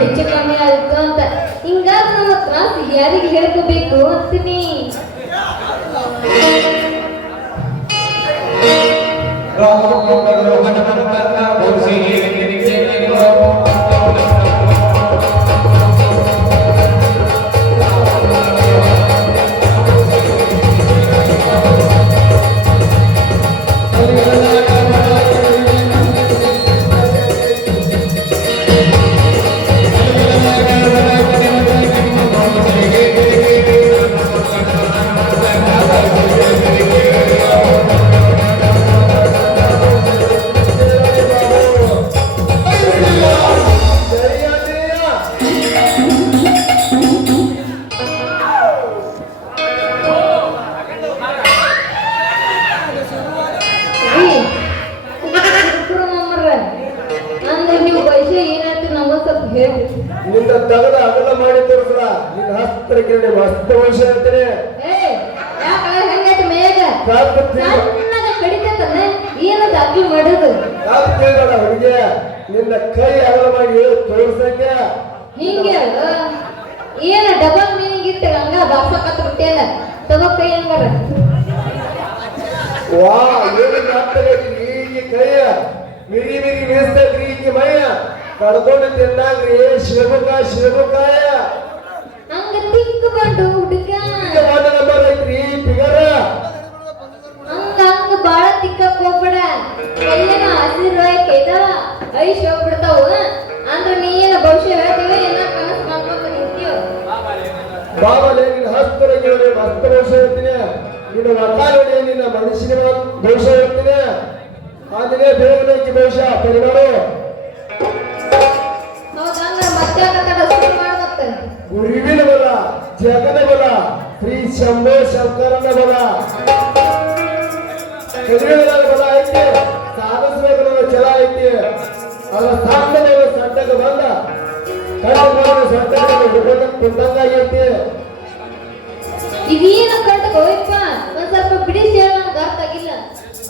ಹೆಚ್ಚು ಕಮ್ಮಿ ಆಯ್ತು ಅಂತ ಹಿಂಗಾದ ನಮ್ಮ ತ್ರಾಸ ಯಾರಿಗೆ ಹೇಳ್ಕೋಬೇಕು ಅಂತೀನಿ. ನಿನ್ನ ತಗದ ಅಗಲ ಮಾಡಿ ತೋರಿಸಲ ನಿನ್ನ ಹಸ್ತರ ಕೇಳಿ ಮಸ್ತ್ ವರ್ಷ ಹೇಳ್ತೇನೆ. ಹುಡುಗಿ ನಿನ್ನ ಕೈ ಅಗಲ ಮಾಡಿ ತೋರ್ಸಕ್ಕೆ ಹಿಂಗೆ ಏನ ಡಬಲ್ ಮೀನಿಂಗ್ ಇಟ್ಟ ಹಂಗ ಬಾಕ್ಸಕತ್ ಬಿಟ್ಟೇನ ತಗೋ ಕೈ ಹಂಗಾರ. ವಾ ಏನು ಮಾತಾಡ್ತೀರಿ ಈ ಕೈ ಮಿರಿ ಮಿರಿ ಮೇಸ್ತೈತ್ರಿ ಈ ಮೈಯ ಕಡ್ಕೊಂಡು ತಿನ್ನಾಗ್ರಿ ಶಿವಕಾಯ ಹಂಗ ತಿಕ್ಕ ಬಂದು ಹುಡುಗ ನಂಬರ್ ಐತ್ರಿ ಫಿಗರ್ ಹಂಗ ಬಾಳ ತಿಕ್ಕಕ್ ಹೋಗ್ಬೇಡ. ಕೈಯೇನ ಹಸಿರಾಯ್ ಕೈದಾರ ಐಶ್ ಹೋಗ್ಬಿಡ್ತಾವ ಅಂದ್ರ ನೀ ಏನ ಭವಿಷ್ಯ ಹೇಳ್ತೀವ ಏನ ಕನಸ್ ಮಾಡ್ಕೊಂತ ನಿಂತೀವ. ಬಾಬಾಲೆ ನಿನ್ನ ಹಸ್ತರ ಕೇಳಿ ಮಸ್ತ್ ಭವಿಷ್ಯ ಹೇಳ್ತೀನಿ. ನಿನ್ನ ಮತ ನೋಡಿ ನಿನ್ನ ಮನುಷ್ಯನ ಭವಿಷ್ಯ ಹೇಳ್ತೀನಿ. ಆದ್ರೆ ಬೇಗನೆ ಭವಿಷ್ಯ ಪರಿಮಾಣ ಗುರುವಿನ ಬಲ ಜಗನ ಬಲ ಶ್ರೀ ಶಂಭೋ ಶಂಕರನ ಬಲ ಕಲಿಯುಗದ ಬಲ ಐತಿ ಸಾಧಿಸಬೇಕು ಛಲ ಐತಿ. ಅದರ ಸಾಧನೆ ಸಡ್ಡಗ ಬಂದ ಕಣ್ಣು ಸಡ್ಡ ಕುಂದಂಗಾಗೈತಿ. ಇದೇನ ಕಟ್ಟ ಹೋಯ್ಪ ಒಂದ್ ಸ್ವಲ್ಪ ಬಿಡಿಸಿ ಹೇಳ ನಂಗೆ ಅರ್ಥ ಆಗಿಲ್ಲ.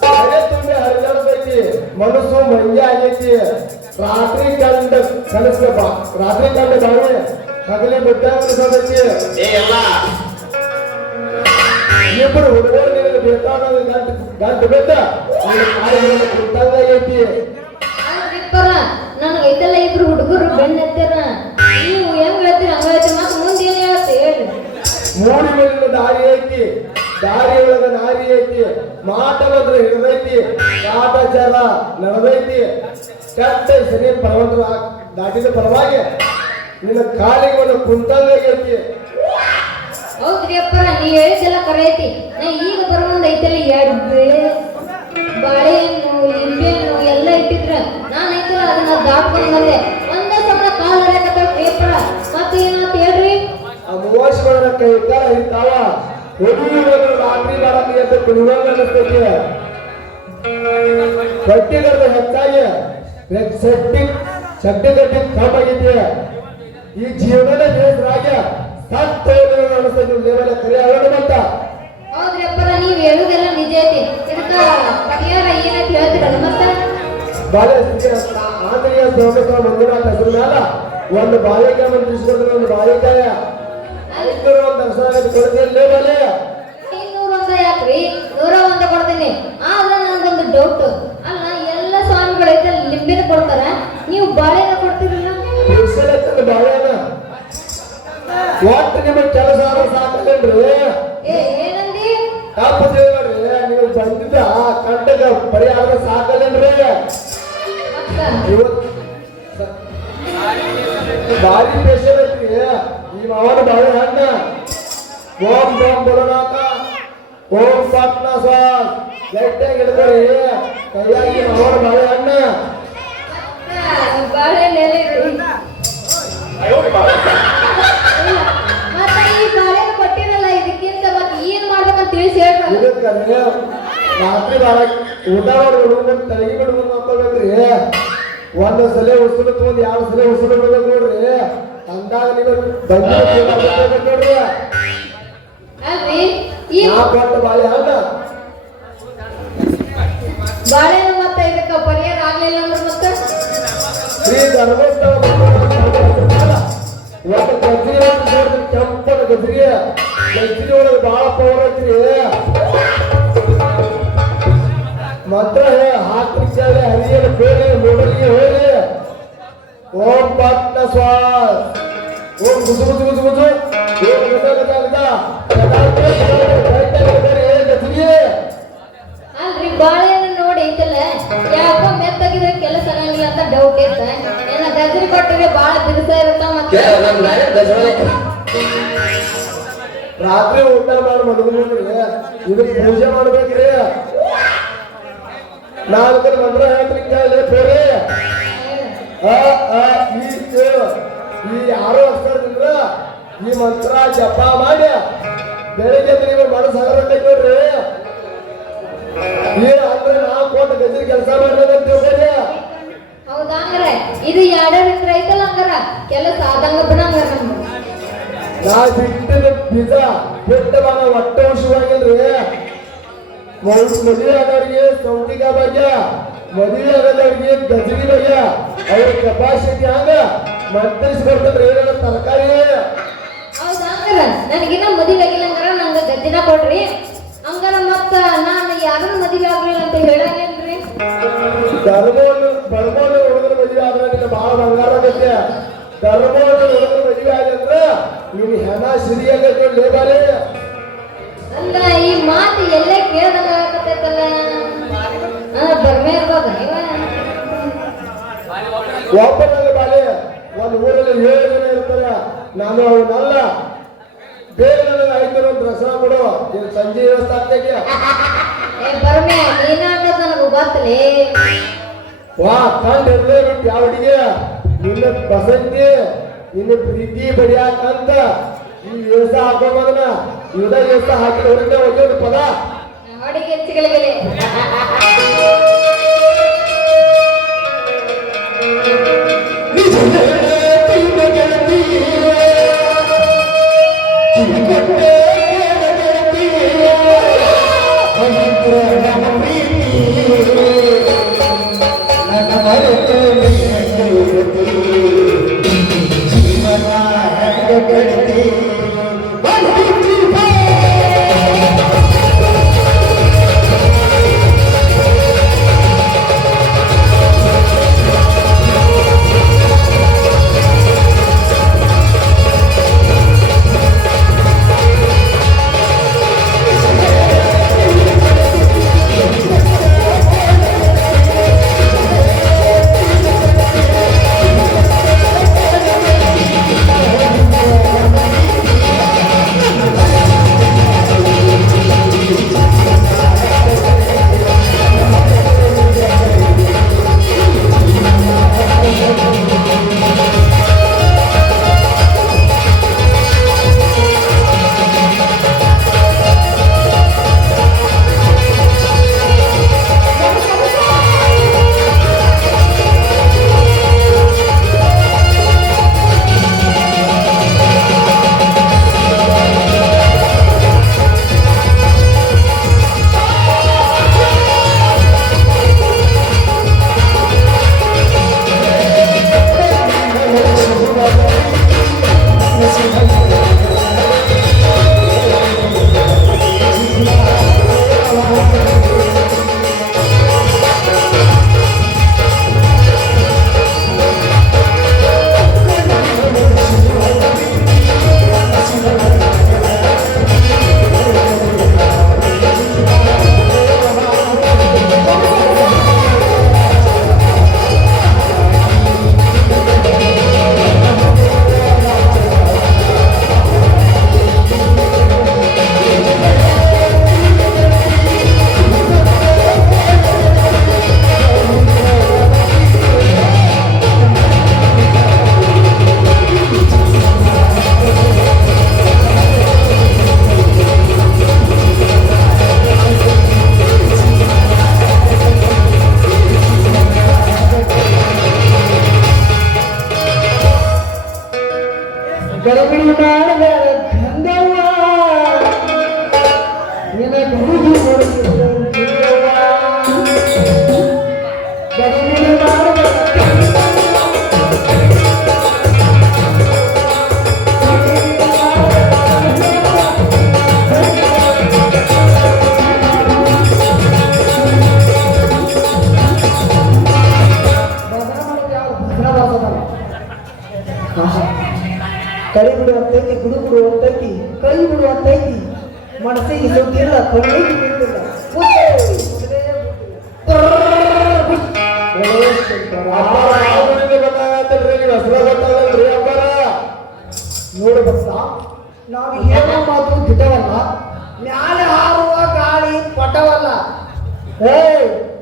ಮನೆ ತುಂಬಿ ಹರಿದಾಡ್ತೈತಿ ಮನಸ್ಸು ಮಂಜೆ ಆಗೈತಿ. ರಾತ್ರಿ ಕಂಡ ಕನಸ ರಾತ್ರಿ ಕಂಡ ಬಾವಿ ಹಗಲಿ ಬಿಟ್ಟ ಅನ್ಸೋದೈತಿ. ಇಬ್ಬರು ಹುಡುಗರು ನಿನಗೆ ಬೇಕಾದ ಗಂಟು ಬಿಟ್ಟ ಕುಂತಂಗಾಗೈತಿ. ನನಗೆ ಐತಲ್ಲ ಇಬ್ರು ಹುಡುಗರು ಬೆಣ್ಣ ಎತ್ತಾರ. ನೀವು ಹೆಂಗ್ ಹೇಳ್ತೀರಿ ಹಂಗ ಹೇಳ್ತೀರಿ. ಮತ್ತೆ ಮುಂದೆ ಏನ್ ಹೇಳ್ತಿ ಹೇಳಿ. ಮೂಡಿ ಮೇಲಿನ ದಾರಿ ಐತಿ ದಾರಿ ಒಳಗ ನಾರಿ ಐತಿ. ಮಾಟ ಬಂದ್ರೆ ಹಿಡಿದೈತಿ ಕಾಟಾಚಾರ ನಡೆದೈತಿ. ಕೆಟ್ಟ ಸರಿ ಪರವಂತರ ದಾಟಿದ ಪರವಾಗಿ ನಿನ್ನ ಕಾಲಿಗೆ ಒಂದು ಕುಂತಂಗಾಗೈತಿ. ಹೌದ್ರಿ ಅಪ್ಪರ ನೀ ಹೇಳಿದ್ದೆಲ್ಲ ಕರೆ ಐತಿ. ನಾ ಈಗ ಬರುವಂದ ಐತಲ್ಲ ಎಡ್ಬೆ ಬಾಳೆಹಣ್ಣು ಲಿಂಬೆಹಣ್ಣು ಎಲ್ಲ ಇಟ್ಟಿದ್ರ ನಾನು ಐತಲ್ಲ ಅದನ್ನ ದಾಟ್ಕೊಂಡ್ ಬಂದೆ. ಒಂದೇ ಸಮ ಕಾಲ್ ಹರಕತ್ತ ಪೇಪರ ಮತ್ತೆ ಏನಾತ ಹೇಳ್ರಿ. ಆ ಮೂವಶ್ವರ ಕೈ ಕಾಲ ಇರ್ತಾವ ಹುಡುಗರು ರಾತ್ರಿ ಬಾಳಕ್ಕೆ ಎದ್ದು ಕುಣಿವಂಗ ಅನಿಸ್ತೈತಿ. ಗಟ್ಟಿಗರದ ಹೆಚ್ಚಾಗಿ ಶಕ್ತಿ ಗಟ್ಟಿ ಕಮ್ಮಾಗೈತಿ. ಈ ಜೀವನದ ಬೇಸರಾಗ ಸತ್ತ ಅನಿಸ್ತೈತಿ. ಲೇವಲ ಕರೆ ಆಗೋಣ ಮತ್ತ. ಹೌದ್ರಿ ಅಪ್ಪರ ನೀವ್ ಹೇಳುದೆಲ್ಲ ನಿಜ ಐತಿ. ಇದಕ್ಕ ಪರಿಹಾರ ಏನಂತ ಹೇಳ್ತೀರಲ್ಲ ಮತ್ತ. ಬಾಳೆ ಆಂಧ್ರಿಯ ಸೋಮಕ ಮಂಜುನಾಥ ಹೆಸರು ಮ್ಯಾಲ ಒಂದು ಬಾಳೆಕಾಯ ಮಂತ್ರಿಸ್ಕೊಂಡ್ರೆ ಒಂದು ಬಾಳೆಕಾಯ 500 ದರ್ಶನ ಕೊಡ್ತೀನಿ. ಲೇಬಲೆ 500 ಯಾಕ್ರಿ 101 ಕೊಡ್ತೀನಿ. ಆದ್ರೆ ನನಗೊಂದು ಡೌಟ್. ಅಲ್ಲ ಎಲ್ಲ ಸ್ವಾಮಿಗಳು ಐತೆ ಲಿಂಬೆನ ಕೊಡ್ತಾರ, ನೀವು ಬಾಳೆನ ಕೊಡ್ತೀರಲ್ಲ. ಬಾಳೆನ ಒಟ್ಟು ನಿಮಗೆ ಕೆಲಸ ಸಾಕಲ್ರಿ. ಏನಂದಿ ತಪ್ಪು ಮಾಡ್ರಿ. ನೀವು ಬಂದಿದ್ದ ಕಂಡಗ ಪರಿಹಾರ ಸಾಕಲ್ರಿ. ಇವತ್ತು ಭಾರಿ ಪೇಷನ್ ಐತ್ರಿ ಈ ಮಾವನ ಬಾಳೆ ಹಣ್ಣ. ಓಂ ಓಂ ಬಲನಾಥ ಓಂ ಪಾಟ್ನ ಸ್ವಾಸ್ ಲೈಟಾಗಿ ಹಿಡಿದ್ರಿ ಕೈಯಾಗಿ ಮಾವನ ಬಾಳೆ ಹಣ್ಣ. ಬಾಳೆ ಮತ್ತೆ ಈ ಬಾಳೆ ಕೊಟ್ಟಿರಲ್ಲ ಇದಕ್ಕಿಂತ ಮತ್ತೆ ಏನ್ ಮಾಡ್ಬೇಕಂತ ತಿಳಿಸಿ ಹೇಳ್ರಿ. ರಾತ್ರಿ ಬಾಳ ಊಟ ಮಾಡಿ ತಲೆಗೆ ಬಿಡ್ಬೇಕು ಹಾಕೋಬೇಕ್ರಿ. ಒಂದ್ ಸಲ ಉಸುಲು ತಗೊಂಡ್ 2 ಸಲ ಉಸುಲು ಬಿಡ್ಬೇಕು ನೋಡ್ರಿ. ಅಂದಾಗ ನೀವು ನೋಡ್ರಿ ಬಾಳೆ ಹಣ್ಣ ಬಾಳೆನ ಮತ್ತೆ ಇದಕ್ಕ ಪರಿಹಾರ ಆಗ್ಲಿಲ್ಲ ಅಂದ್ರೆ ಮತ್ತೆ ಶ್ರೀ ಧರ್ಮಸ್ಥಳ ಒಂದು ಗಜ್ರಿ ಅಂತ ನೋಡಿದ್ರೆ ಕೆಂಪನ ಗಜ್ರಿ ಒಳಗೆ ಬಹಳ ಪವರ್ ಐತ್ರಿ ಮಾತ್ರ ಹಾಕಿಚಾಲೆ ಹರಿಯರ ಬೇರೆ ಮೂಡಲಿಗೆ ಹೋಗಿ ಓಂ ಪಟ್ನ ಸ್ವಾಸ್ ಓಂ ಗುಜು ಗುಜು ಗುಜು ಗುಜು ಓಂ ಗದ ಗದ ಗದ ಅಲ್ರಿ ಬಾಳೆಹಣ್ಣು ನೋಡಿ ಐತಲ್ಲ ಯಾಕೋ ಮೆತ್ತಗಿದ್ರೆ ಕೆಲಸ ಆಗಂಗಿಲ್ಲ ಅಂತ ಡೌಟ್ ಇತ್ತ ಏನ ಗಜರಿ ಕೊಟ್ಟರೆ ಬಾಳ ಬಿರುಸ ಇರುತ್ತ ಮತ್ತೆ ರಾತ್ರಿ ಊಟ ಮಾಡಿ ಮಲಗುದ್ರಿ ಇದು ಪೂಜೆ ಮಾಡ್ಬೇಕ್ರಿ ನಾಲ್ಕು ಮಂತ್ರ ಹೇಳ್ತಿರ್ಲಿ ಬೇರೆ ಈ ಯಾರೋ ಅಕ್ಷರದಿಂದ ಈ ಮಂತ್ರ ಜಪ ಮಾಡಿ ಬೆಳಿಗ್ಗೆ ನೀವು ಮನಸ್ಸು ಹಗರಟ್ಟೈತಿ ನೋಡ್ರಿ ಅಂದ್ರೆ ನಾವು ಕೊಟ್ಟು ಗಜರಿ ಕೆಲಸ ಮಾಡ್ರಿ ತಿಳ್ಕೊರಿ ಹೌದಾ ಅಂದ್ರೆ ಇದು ಎರಡರಿಂದ ಐತಲ್ಲ ಹಂಗಾರ ಕೆಲಸ ಆದಂಗ ಬಿಡಂಗಾರ ನಮ್ಗೆ ನಾ ಬಿಟ್ಟಿದ ಬೀಜ ಬಿಟ್ಟ ಬಾನ ಒಟ್ಟ ವರ್ಷವಾಗಿಲ್ರಿ ಮದುವೆ ಆದವ್ರಿಗೆ ಸೌತಿಕಾಯಿ ಬಗ್ಗೆ ಮದುವೆ ಆದವ್ರಿಗೆ ಗಜರಿ ಬಗ್ಗೆ ಅವ್ರ ಕೆಪಾಸಿಟಿ ಹಂಗ ಮಂತ್ರಿಸ್ಕೊಡ್ತದ್ರಿ ಏನಾರ ತರಕಾರಿ ಹೌದಾ ಹಂಗಾರ ನನಗಿನ್ನ ಮದುವೆ ಆಗಿಲ್ಲ ಹಂಗಾರ ನಂಗೆ ಗಜ್ಜಿನ ಕೊಡ್ರಿ ಹಂಗಾರ ಮತ್ತ ನಾನು ಯಾರನ್ನ ಮದುವೆ ಆಗ್ಲಿಲ್ಲ ಅಂತ ಹೇಳಂಗೇನ್ರಿ ಧರ್ಮವನ್ನು ಹುಡುಗರ ಮದುವೆ ಆದ್ರೆ ನಿನ್ನ ಬಹಳ ಬಂಗಾರ ಆಗತ್ತೆ ಧರ್ಮವನ್ನು ಹುಡುಗರ ಮದುವೆ ಆಗಂದ್ರ ನೀನು ಹೆಣ ಸಿರಿಯಾಗತ್ತೆ ಲೇಬಾರಿ ಅಲ್ಲ ಈ ಮಾತು ಎಲ್ಲೇ ಕೇಳ್ದಂಗ ಆಗತ್ತೈತಲ್ಲ ಬರ್ಮೇ ಇರ್ಬೋದ ಒಬ್ಬನಲ್ಲಿ ಬಾಲೆ ಒಂದು ಊರಲ್ಲಿ 7 ಜನ ಇರ್ತಾರೆ ನಾನು ಅವನಲ್ಲ ಬೇರೆ ನನಗೆ 5 ಒಂದು ರಸ ಕೊಡು ನೀನು ಸಂಜೆ ವ್ಯವಸ್ಥೆ ಆಗ್ತೈತಿ ಬರ್ಮೆ ನೀನ ಅನ್ನೋದು ನನಗೆ ಗೊತ್ತಲೇ ವಾ ಕಂಡು ಇರ್ಲೇ ಬಿಟ್ಟು ಯಾವ ಹುಡುಗಿ ನಿನ್ನ ಬಸಂತಿ ನಿನ್ನ ಪ್ರೀತಿ ಬಡಿಯಾಕಂತ ಈ ವೇಷ ಹಾಕೊಂಬದನ ಇದ ವೇಷ ಹಾಕಿ ಹೊರಗೆ ಒಳ್ಳೆಯದು ಪದ ಹೊಡಿಗೆ ಹೆಚ್ಚಿಗಳಿಗೆ ಕೈ ಬಿಡು ಅಂತೈತಿ ಗುಡು ಗುಡು ಅಂತೈತಿ ಕೈ ಬಿಡು ಅಂತೈತಿ ಮನಸ್ಸಿಗೆ ಸುತ್ತಿಲ್ಲ ಕಣ್ಣಿಗೆ ಬಿಟ್ಟಿಲ್ಲ ನೋಡು ಬಸ್ಸ ನಾವು ಹೇಳೋ ಮಾತು ದಿಟವಲ್ಲ ಮ್ಯಾಲೆ ಹಾರುವ ಗಾಳಿ ಪಟವಲ್ಲ ಏ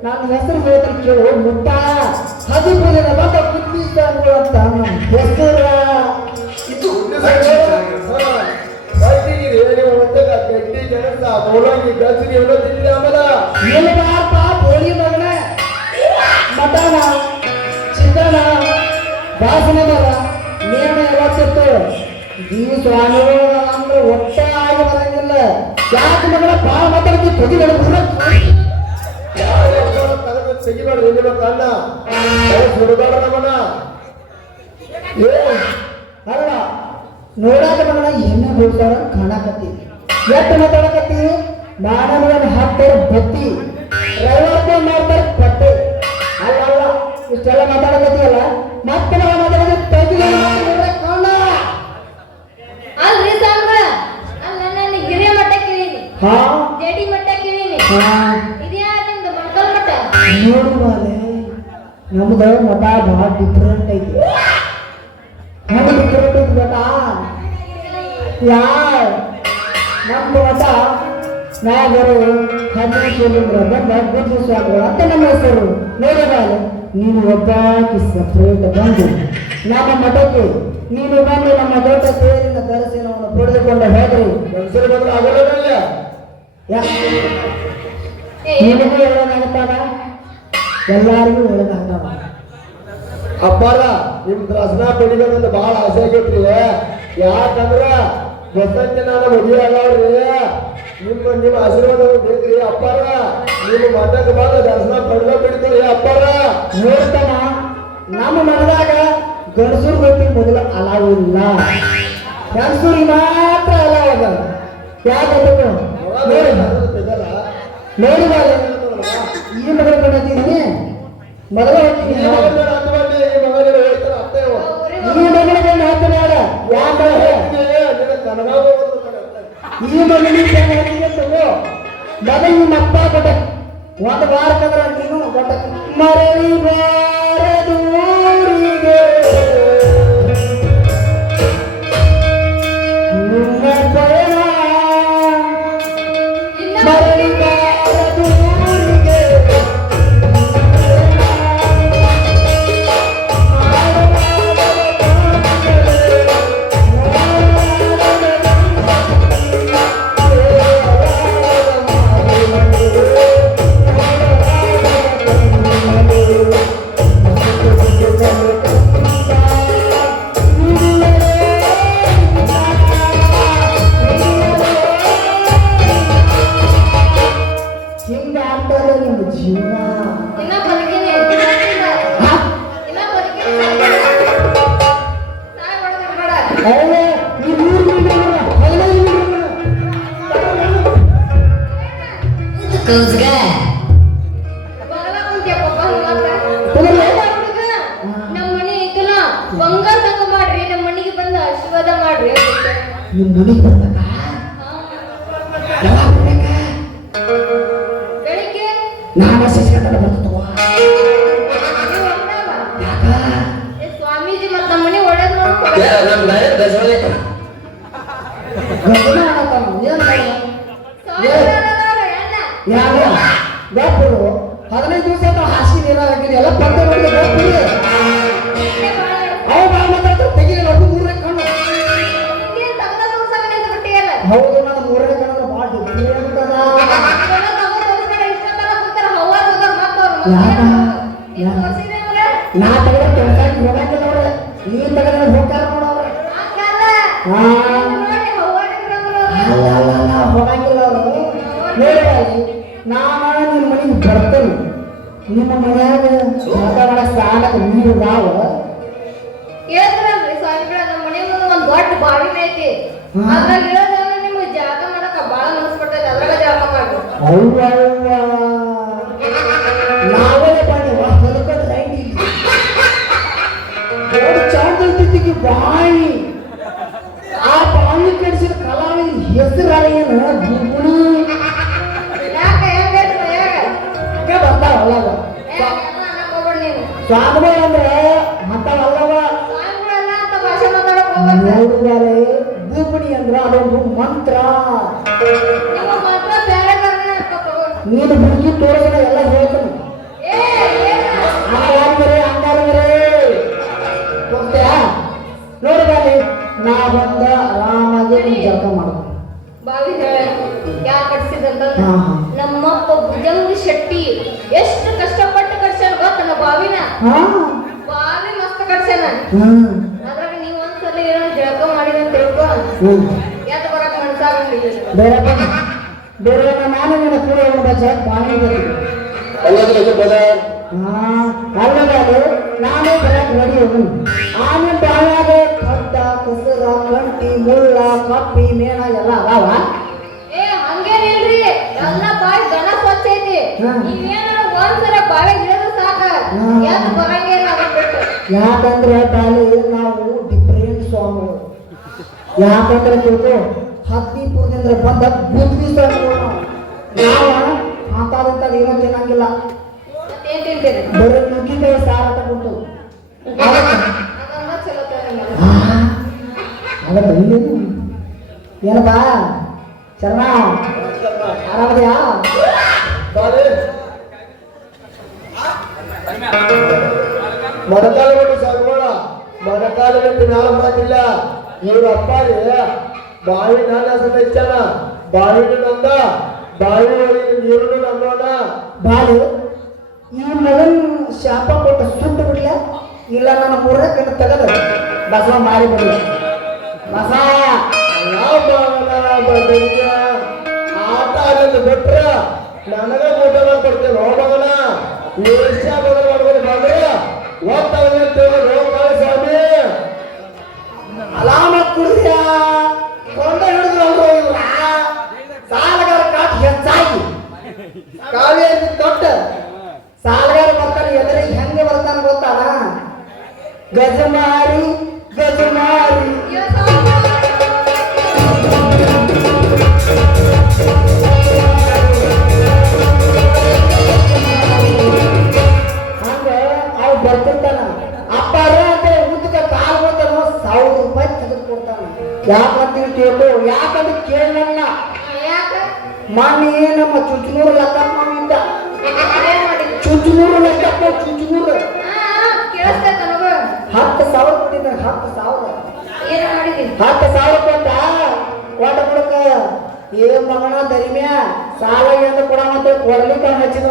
ನನ್ನ ಹೆಸರು ಹೇಳ್ತಾರೆ ಕೇಳು ಮುಟ್ಟ ಹದಿಪುದಿನ ಬಂದ ಬುದ್ಧಿಸ್ತಾನು ಅಂತ ನನ್ನ ಹೆಸರ ಇದು ಗಟ್ಟಿ ಜನಸ ಬೋಳಂಗಿ ಗಜ್ರಿ ಏನೋ ತಿಂದಿದೆ ಆಮೇಲೆ ಇಲ್ಲಪ್ಪ ಬೋಳಿ ಮಗನ ಮಟನ ಚಿಕನ ಬಾಸನ ಮರ ನೇಮ ಯಾವತ್ತಿತ್ತು ಜೀವ ಸ್ವಾಮಿಗಳು ಅಂದ್ರೆ ಒಟ್ಟಾಗಿ ಬರಂಗಿಲ್ಲ ಯಾಕೆ ಮಗನ ಭಾಳ ಮಾತಾಡ್ತಿ ತೊಗಿ ತೆಗಿಬಾರ್ದು ಎಲ್ಲಿ ಕಣ್ಣ ಸುಡಬೇಡ ನಮ್ಮನ್ನ ಏ ಅಲ್ಲ ನೋಡಾಕ ಮಗನ ಎಣ್ಣೆ ಬೋಳ್ತಾರ ಕಾಣಕತ್ತಿ ಎಷ್ಟು ಮಾತಾಡಕತ್ತಿ ಮಾನವನ ಹಾಕ್ತಾರ ಬತ್ತಿ ರೈವರ್ತೆ ಮಾಡ್ತಾರ ಪಟ್ಟೆ ಅಲ್ಲ ಅಲ್ಲ ಇಷ್ಟೆಲ್ಲ ಮಾತಾಡಕತ್ತೀಯಲ್ಲ ಮತ್ತೆ ನಾವು ಮಾತಾಡೋದು ತೆಗಿ ಕಾಣ ಅಲ್ರಿ ಸಾಮ್ರ ಅಲ್ಲ ನನ್ನ ಹಿರಿಯ ಮಟ್ಟ ಕೇಳೀನಿ ಹಾ ಜಡಿ ಮಟ್ಟ ಕೇಳೀನಿ ಹಾ ಇದ್ಯಾ ನಿಮ್ದು ಮಕ್ಕಳ ಮಟ್ಟ ನೋಡು ಮಾಲೆ ನಮ್ದು ಮಠ ಭಾಳ ಡಿಫ್ರೆಂಟ್ ಐತಿ ಹೆಂಗ ಡಿಫ್ರೆಂಟ್ ಐತಿ ಮಠ ಯಾರ್ ನಮ್ಮ ಮಠ ನಾಗರು ಹದಿನೈದು ಬಂದ ಬುದ್ಧ ಸ್ವಾಮಿಗಳು ಅಂತ ನಮ್ಮ ಹೆಸರು ನೋಡಿ ಮಾಲೆ ನೀನು ಒಬ್ಬಾಕಿ ಸಪ್ರೇಟ್ ಬಂದು ನಮ್ಮ ಮಠಕ್ಕೆ ನೀನು ಬಂದು ನಮ್ಮ ದೊಡ್ಡ ತೇರಿನ ದರ್ಶನವನ್ನು ಪಡೆದುಕೊಂಡು ಹೋದ್ರಿ ಗಂಡಸರು ಬಂದ್ರೆ ಆಗಲ್ಲ ನಿನಗೂ ಒಳ್ಳೇದಾಗುತ್ತಾನ ಎಲ್ಲಾರಿಗೂ ಒಳ್ಳೇದಾಗ್ತಾವ ಅಪ್ಪಾರ ನಿಮ್ ದರ್ಶನ ಪಡಿಬೇಕಂತ ಬಹಳ ಆಸೆ ಆಗೈತ್ರಿ ಯಾಕಂದ್ರ ಬಸಂತ ನಾನು ಮದುವೆ ಆಗವ್ರಿ ನಿಮ್ಮ ಆಶೀರ್ವಾದ ಬೇಕ್ರಿ ಅಪ್ಪಾರ ನಿಮ್ಮ ಮಠಕ್ಕೆ ಬಂದ ದರ್ಶನ ಪಡಿತೀರಿ ಅಪ್ಪಾರ ನೋಡ್ತಾನ ನಮ್ಮ ಮನದಾಗ ಗಂಡಸೂರು ಗೊತ್ತಿ ಮೊದಲು ಅಲಾವು ಇಲ್ಲ ಗಂಡಸೂರಿಗೆ ಮಾತ್ರ ಅಲಾವ್ ಅದ ಯಾಕಂದ್ರೆ ನೋಡಿ ಬಾಳೆ ಈ ಮಗಳ ಬಂದಿದ್ದೀನಿ ಮೊದಲ ಹೋಗ್ತೀನಿ ಈ ಮಗಳ ಬಂದು ಹಾಕ್ತಾರ ಯಾಕಂದ್ರೆ ಈ ಮಗನಿಗೆ ತಗೋ ಮೊದಲು ನಿಮ್ಮ ಅಪ್ಪ ಕೊಟ್ಟ ಒಂದು ವಾರಕ್ಕಂದ್ರ ನೀನು ಕೊಟ್ಟ ಮರಳಿ ಬಾರದೂರಿಗೆ ನಿನ್ನ ಪಯಣ ಮರಳಿ ಬಾರದೂರಿಗೆ ಹಿಂಗ ಆಗ್ತದ ನಿಮ್ಮ ಜೀವನ ಇನ್ನ ಬದುಕಿನಿ ಇನ್ನ ಬದುಕಿನಿ ಸಾಯ್ ಹೊಡೆದು ಬೇಡ ಅಯ್ಯೋ ಈ ಮೂರು ಮೀಟರ್ 15 ಮೀಟರ್ ಬಗಲ ಕುಂತ್ಯಪ್ಪ ಮಾತ್ರ ತಗೊಳ್ಳಿ. ನಮ್ಮ ಮನೆ ಐತಲ್ಲ ಬಂಗಾರ ತಗ ಮಾಡ್ರಿ ನಮ್ಮ ಮನೆಗೆ ಬಂದು ಆಶೀರ್ವಾದ ಮಾಡ್ರಿ ನಿಮ್ಮ ಮನೆಗೆ ಬರ್ಬೇಕ ಯಾವಾಗ ಬರ್ಬೇಕ ಬೆಳಿಗ್ಗೆ ನಾನು ಶಿಕ್ಷಕನ ಬರ್ತವ ನೀವು ಹೊಂಟಾವ. ಯಾಕ ಏ ಸ್ವಾಮೀಜಿ ಮತ್ತ ನಮ್ಮ ಮನೆ ಒಳ್ಳೇದ್ ನೋಡ್ಕೊ ಗಮನ ಆಗತ್ತಾನ ಏನ್ ಮಾಡಿ ಸ್ವಾಮಿ ಹೇಳದವ್ರು ಹೆಣ್ಣ. ಯಾರು ಗಪ್ಪರು 15 ದಿವಸ ಹಾಸಿ ನೀರ ಹಾಕಿನಿ ಎಲ್ಲ ಪತ್ತೆ ಮಾಡಿ ಗಪ್ಪರು ಹಿಂಗೆ ಬಾಳ ಅವ್ ಬಾ ಮಾತಾಡ್ತಾರೆ ತೆಗಿಲಿ ಒಟ್ಟು ಮೂರನೇ ಕಣ್ಣು ಹಿಂಗೆ ತಗದ ತೋರ್ಸಕ ನಿಂತು ಬಿಟ್ಟಿಯಲ್ಲ. ಹೌದು ನನ್ನ ಮೂರನೇ ಕಣ್ಣು ಭಾಳ ಡಿಫ್ರೆಂಟ್ ಇದೆಲ್ಲ ತಗದ ತೋರ್ಸ್ಬೇಡ, ಇಷ್ಟೊತ್ತರ ಕೂತಾರ ಹವ್ವ ಹೋಗೋರ್ ಮತ್ತವ್ರು ಯಾಕ? ಇದು ತೋರ್ಸಿದ್ರೆ ಅವ್ರೆ? ನಾ ತೆಗೆದ ಕೆಲ್ಸಕ್ಕೆ ಹೋಗಂಗಿಲ್ಲ ಅವ್ರೆ ನೀನ್ ತೆಗೆದ ಹೋಗ್ತಾರ ನೋಡವ್ರೆ ಹಂಗಲ್ಲ. ಹಾ ಇದು ನೋಡಿ ಹವ್ವ ಇಟ್ಕೊಂಡ್ರು. ಅಲ್ಲ ಹೋಗಂಗಿಲ್ಲ ಅವರು ನೋಡಿ ನಾನು ನಿಮ್ಮ ಮನೆಗೆ ಬರ್ತೇನೆ ನಿಮ್ಮ ಮನ್ಯಾಗ ಮಾತಾಡ ಸಾಲಕ್ಕೆ ನೀರು ನಾವು ಹೇಳ್ತಾರಲ್ರಿ ಸ್ವಾಮಿಗಳ ನಮ್ಮ ಮನೆ ಮುಂದೆ ಒಂದ್ ದೊಡ್ಡ ಬಾವಿನ ಐತಿ. ಅದ್ರಾಗ ಇರೋದ್ರಿಂದ ನಿಮ್ಗೆ ಜಾಗ ಮಾಡಕ ಬಾಳ ಮನಸ್ಸು ಬರ್ತೈತಿ, ಅದ್ರಾಗ ಜಾಗ ಮಾಡ್ರಿ. ಅವ್ವ ನಾವೇ ಮಾಡಿ ಹೊಲಕೊಂಡು ರೈಟ್ ಇಲ್ಲಿ ಚಾಂದ್ ಐತಿ ಕಡಿತಿಗೆ ಬಾಯಿ ಆ ಬಾಯಿ ಕಡಿಸಿದ ಕಲಾವಿದ ಹೆಸರು ಏನು ಬುಗುಣಿ ಯಾಕೆ ಹೆಂಗೈತಿ ಯಾಕೆ ಹಂಗೆ ಬರ್ತಾವಲ್ಲ ಸ್ವಾಮಿಗಳು ಅಂದ್ರೆ ಮತ್ತವಲ್ಲವ ಸ್ವಾಮಿಗಳೆಲ್ಲ ಅಂತ ಭಾಷೆ ಮಾತಾಡಕ್ ಹೋಗ್ಬಾರ್ದು. ನೋಡಿದರೆ ಬುಗುಣಿ ಅಂದ್ರೆ ಅದೊಂದು ಮಂತ್ರ ನಿಮ್ಮ ಮಾತ್ರ ಬೇರೆ ಕಾರಣ ಇರ್ಬೇಕು. ನೀನು ಹುಡುಗಿ ತೋರಿಸೋಣ ಎಲ್ಲ ಹೇಳ್ತಾನೆ ಏ ಏನು? ಹಂಗಾರೆ ಹೋಗ್ತೀಯಾ ನೋಡಿದಾನೆ ನಾ ಬಂದ ಆರಾಮಾಗಿ ನೀನು ಜಳಕ ಮಾಡ್ಬೇಕು ಬಾವಿ ಹೇಳ ಯಾಕೆ ಕಟ್ಸಿದಂತಂದ್ರ ಹಾ, ಹಾ. ನಮ್ಮಪ್ಪ ಭುಜಂಗ ಶೆಟ್ಟಿ ಎಷ್ಟು ಕಷ್ಟಪಟ್ಟು ಕಟ್ಸ್ಯಾನ ಗೊತ್ತನ ಬಾವಿನ ಹಾ ಬಾವಿ ಮಸ್ತ್ ಕಟ್ಸ್ಯಾನ ಹ್ಮ್ ಅದ್ರಾಗ ನೀವ್ ಒಂದ್ಸಲ ಏನೋ ಜಳಕ ಮಾಡಿದ ಅಂತ ತಿಳ್ಕೊ ಹ್ಮ್ ಎದ್ದು ಬರಕ್ ಮನ್ಸಾಗಂಗಿಲ್ಲ. ಬೇರೆ ನಾನು ನಿನ್ನ ಕೂಡ ಪಾನಿ ಅಲ್ಲದಾದ್ರೆ ನಾನು ಬರಕ್ ರೆಡಿ ಹೋಗು ಆಮೇಲೆ ಬಾವ್ಯಾಗ ಕಡ್ಡ ಕಸರ ಕಂಟಿ ಮುಳ್ಳ ಕಪ್ಪಿ ಮೇಣ ಎಲ್ಲ ಅದಾವ ಏ ಹಂಗೇನಿಲ್ರಿ ಎಲ್ಲ ಬಾವಿ ಗಣ ಸ್ವಚ್ಛ ಐತಿ. ಹಾ. ನೀವೇನಾರ ಒಂದ್ಸಲ ಬಾವಿ ಇಳಿದ್ರು ಸಾಕ ಹಾ. ಎದ್ದು ಬರಂಗೇನ ಅದನ್ನ ಬಿಟ್ಟು. ಯಾಕಂದ್ರೆ ತಾಲಿ ನಾವು ಡಿಫ್ರೆಂಟ್ ಸ್ವಾಮಿ ಯಾಕಂದ್ರೆ ತಿಳ್ಕೊ ಹತ್ತಿಪುರದಿಂದ ಬಂದ ಬುದ್ಧಿ ಸ್ವಾಮಿಗಳು ನಾವು ಮಾತಾದಂತ ಏನೋ ತಿನ್ನಂಗಿಲ್ಲ ಮತ್ತೇನ್ ತಿಂತೀರಿ? ಬರೀ ನುಗ್ಗಿಕಾಯಿ ಸಾರಾಟ ಕೊಟ್ಟು ಅದನ್ನ ಚಲೋ ತರಂಗಿಲ್ಲ. ಅದ ಬಂದೇನು ಏನಪ್ಪಾ ಶರ್ಮ ಆರಾಮದ್ಯಾ ಬಾರಿ ಮೊದಕಾಲ ಬಿಟ್ಟು ಸಾಕೋಣ ಮೊದಕಾಲ ಬಿಟ್ಟು ಮ್ಯಾಲ ಬರಕಿಲ್ಲ ಇವ್ರ ಅಪ್ಪಾರಿ ಬಾವಿ ನನ್ನ ಹೆಸರು ಹೆಚ್ಚಾನ ಬಾವಿನೂ ನಂದ ಬಾವಿ ಒಳಗಿನ ನೀರು ನಂದೋಣ ಬಾಲು ಈ ಮಗನ್ ಶಾಪ ಕೊಟ್ಟು ಸುಟ್ಟು ಬಿಡ್ಲ ಇಲ್ಲ ನನ್ನ ಮೂರನೇ ಕಣ್ಣು ತೆಗೆದು ಬಸವ ಮಾರಿ ಬಿಡ್ಲ ಬಸ ಯಾವ ಬದಲಿಗೆ ಆಟ ಆಡೋದು ಬಿಟ್ರ ನನಗ ಊಟ ಮಾಡ್ಕೊಡ್ತೇನೆ ಹೋಗೋಣ ಏಷ್ಯಾ ಬದಲು ಮಾಡ್ಕೊಂಡು ಬಂದ್ರೆ ಓದ್ತಾವ ರೋಗ ಸ್ವಾಮಿ ಅಲಾಮ ಕುಡಿದ ಕೊಂಡ ಹಿಡಿದ್ರು ಅವರು ಇವ್ರ ಸಾಲಗಾರ ಕಾಟ್ ಹೆಚ್ಚಾಗಿ ಕಾವೇರಿ ದೊಡ್ಡ ಸಾಲಗಾರ ಬರ್ತಾನೆ ಎದುರಿಗೆ ಹೆಂಗೆ ಬರ್ತಾನೆ ಗೊತ್ತಾನ ಗಜಮಾರಿ ಗಜಮಾರಿ ಇವ ಸಾಕು. ಹಂಗ ಅವ್ ಬರ್ತಿರ್ತಾನ ಅಪ್ಪಾರ ಅಂತ ಉದ್ದಕ ಕಾಲ್ ಬರ್ತಾನ ₹1000 ತೆಗೆದು ಕೊಡ್ತಾನ ಯಾಕಂತ ತಿಳ್ಕೊ ಯಾಕಂದ್ರೆ ಕೇಳಲ್ಲ ಯಾಕ? ಮೊನ್ನೆ ನಮ್ಮ ಚುಚ್ಚನೂರು ಲೆಕ್ಕಪ್ಪ ಇದ್ದ ಏನ್ ಮಾಡಿದ್ರಿ? ಚುಚ್ಚನೂರು ಲೆಕ್ಕಪ್ಪ ಚುಚ್ಚನೂರು ಕೇಳಿಸ್ತೈತ ನನಗ. 10,000 ಕೊಟ್ಟಿದ್ದ 10,000 ಏನ್ ಮಾಡಿದೀನಿ? 10,000 ಕೊಟ್ಟ ಕೊಟ್ಟ ಬಿಡಕ ಏ ಮಗನ ದರಿಮ್ಯಾ ಸಾಲ ಎಂದು ಕೊಡ ಮತ್ತೆ ಕೊಡ್ಲಿಕ್ಕೆ ಹಚ್ಚಿದ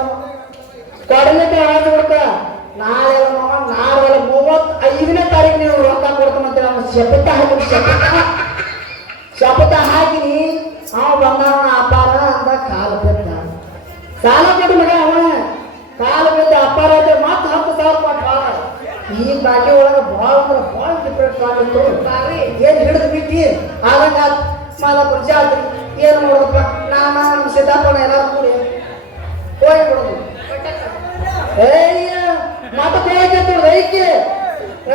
ಕೊಡ್ಲಿಕ್ಕೆ ಹಚ್ಚಿ ಬಿಡ್ಕ ನಾಳೆ ಮಗ ನಾಳೆ 35ನೇ ತಾರೀಕು ನೀವು ರೊಕ್ಕ ಕೊಡ್ತಾನಂತ ನಮ್ಮ ಶಪಥ ಹಾಕಿನಿ ಅವ ಬಂದವನ ಅಪ್ಪಾರ ಅಂದ ಕಾಲ ಬಿದ್ದ ಸಾಲ ಕೊಟ್ಟು ಮಗ ಅವ ಕಾಲ ಬಿದ್ದ ಅಪ್ಪಾರ ಅಂದ್ರೆ ಮತ್ತೆ 10,000 ಕೊಟ್ಟ ಈ ಬಾಕಿ ಒಳಗೆ ಭಾಳ ಅಂದ್ರೆ ಭಾಳ ಡಿಫ್ರೆಂಟ್ ಕಾಲಿತ್ತು ಬಾವಿ ಏನು ಹಿಡಿದು ಬಿಟ್ಟಿ ಆದಂಗ ಮಾಲಪುರ ಜಾತ್ರೆ ಏನು ಮಾಡೋದಪ್ಪ ನಮ್ಮ ಸಿದ್ದಾಪಣ್ಣ ಎಲ್ಲರೂ ಕೂಡಿ ಹೋಗಿ ಬಿಡೋದು ಏಯ್ಯ ಮಠಕ್ಕೆ ಹೋಗಿ ಐಕೆ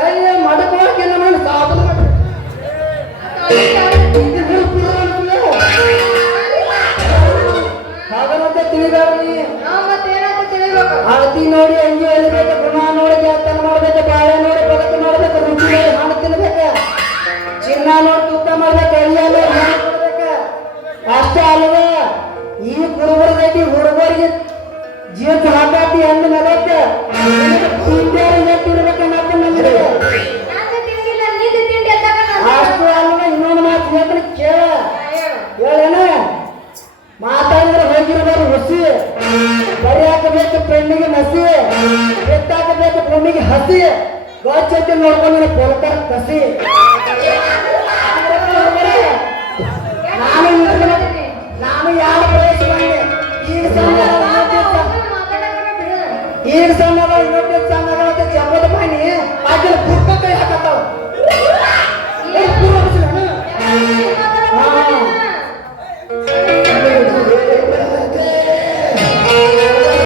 ಏಯ್ಯ ಮಠಕ್ಕೆ ಹೋಗಿ ನಮ್ಮ ಸಾಬರು ಹಾಗಂತ ತಿಳಿದಾಡಿ ನಾವ್ ಮತ್ತೇನಾದ್ರು ತಿಳಿಬೇಕು. ಆರತಿ ನೋಡಿ ಅಂಗಿ ಎಳಿಬೇಕು ಗುಣ ನೋಡಿ ಜಾತನ ಮಾಡ್ಬೇಕು ಬಾಳೆ ನೋಡಿ ಬದುಕು ಮಾಡ್ಬೇಕು ರುಚಿ ನೋಡಿ ಹಣ್ಣು ತಿನ್ಬೇಕು ಚಿನ್ನ ನೋಡಿ ತೂಕ ಮಾಡ್ಬೇಕು ಅಳಿಯಲ್ಲ ಮಾಡ್ಬೇಕು ಅಷ್ಟೇ ಅಲ್ವ ಈ ಹುಡುಗರಿಗೆ ಹುಡುಗರಿಗೆ ಜೀವ ಹಾಕಾತಿ ಅಂದ ಮೇಲೆ ತಿನ್ಬೇಕು ಮತ್ತೆ ನಮಗೆ ನಾನ್ ತಿಂದಿಲ್ಲ, ನೀನು ತಿಂಡಿ ಎದ್ದಾಗ ನಾನು ಅಷ್ಟು ಅಲ್ವ ಇನ್ನೊಂದು ಮಾತು ಹೇಳ್ತೀನಿ ಕೇಳ ಹೇಳು. ಹೇಳೇನ ಮಾತಾಡಿದ್ರೆ ಹೋಗಿರೋದಾರು ಹುಸಿ ಬರಿ ಹಾಕಬೇಕು ಪೆಣ್ಣಿಗೆ ನಸಿ ಎತ್ತಾಕಬೇಕು ಭೂಮಿಗೆ ಹಸಿ ಗೋಚತೆ ನೋಡ್ಕೊಂಡು ಪೊಲಕರ್ ಕಸಿ